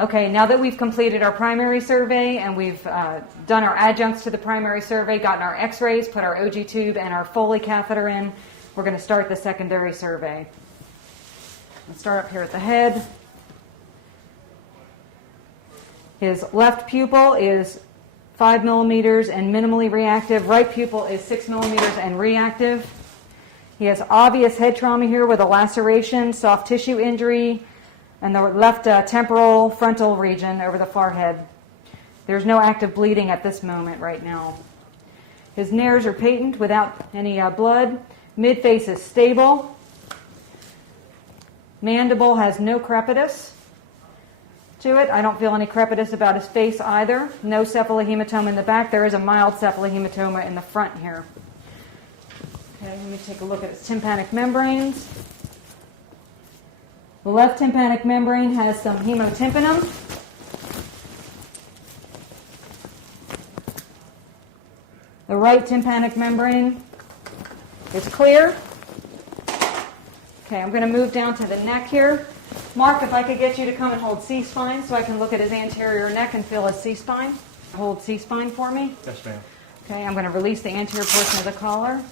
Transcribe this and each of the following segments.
Okay, now that we've completed our primary survey and we've done our adjuncts to the primary survey, gotten our x-rays, put our OG tube and our Foley catheter in, we're going to start the secondary survey. Let's start up here at the head. His left pupil is 5 millimeters and minimally reactive. Right pupil is 6 millimeters and reactive. He has obvious head trauma here with a laceration, soft tissue injury, and the left temporal frontal region over the forehead. There's no active bleeding at this moment right now. His nares are patent without any blood. Midface is stable. Mandible has no crepitus to it. I don't feel any crepitus about his face either. No cephalohematoma in the back. There is a mild cephalohematoma in the front here. Okay, let me take a look at his tympanic membranes. The left tympanic membrane has some hemotympanum. The right tympanic membrane is clear. Okay, I'm going to move down to the neck here. Mark, if I could get you to come and hold C-spine so I can look at his anterior neck and feel his C-spine. Hold C-spine for me. Yes, ma'am. Okay, I'm going to release the anterior portion of the collar.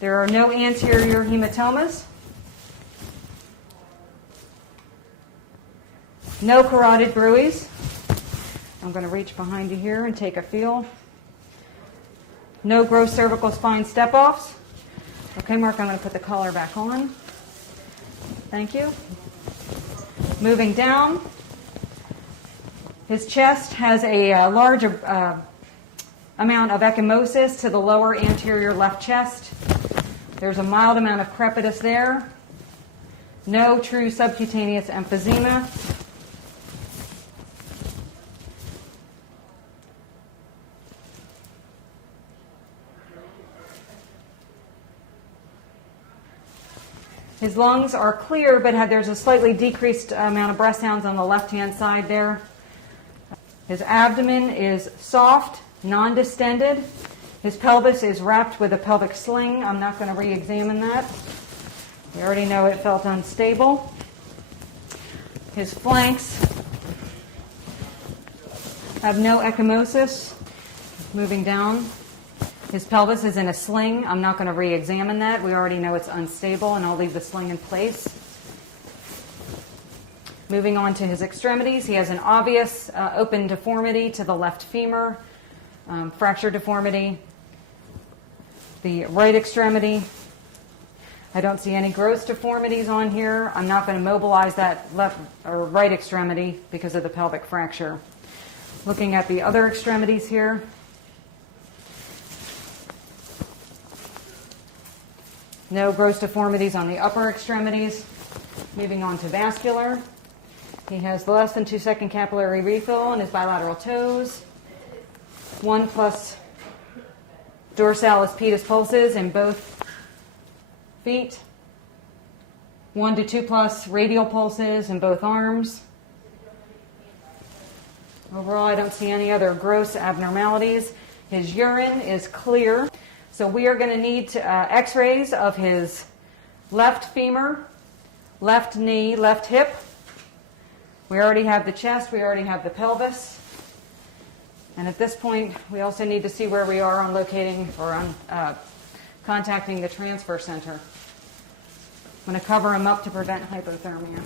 There are no anterior hematomas. No carotid bruits. I'm going to reach behind you here and take a feel. No gross cervical spine step-offs. Okay, Mark, I'm going to put the collar back on. Thank you. Moving down, his chest has a large amount of ecchymosis to the lower anterior left chest. There's a mild amount of crepitus there. No true subcutaneous emphysema. His lungs are clear, but there's a slightly decreased amount of breath sounds on the left-hand side there. His abdomen is soft, non-distended. His pelvis is wrapped with a pelvic sling. I'm not going to re-examine that. We already know it felt unstable. His flanks have no ecchymosis. Moving down. His pelvis is in a sling. I'm not going to re-examine that. We already know it's unstable, and I'll leave the sling in place. Moving on to his extremities, he has an obvious open deformity to the left femur, fracture deformity. The right extremity, I don't see any gross deformities on here. I'm not going to mobilize that left or right extremity because of the pelvic fracture. Looking at the other extremities here, no gross deformities on the upper extremities. Moving on to vascular. He has less than 2-second capillary refill in his bilateral toes. 1+ dorsalis pedis pulses in both feet. 1 to 2+ radial pulses in both arms. Overall, I don't see any other gross abnormalities. His urine is clear. So we are going to need x-rays of his left femur, left knee, left hip. We already have the chest. We already have the pelvis. And at this point, we also need to see where we are on locating or on contacting the transfer center. I'm going to cover him up to prevent hypothermia.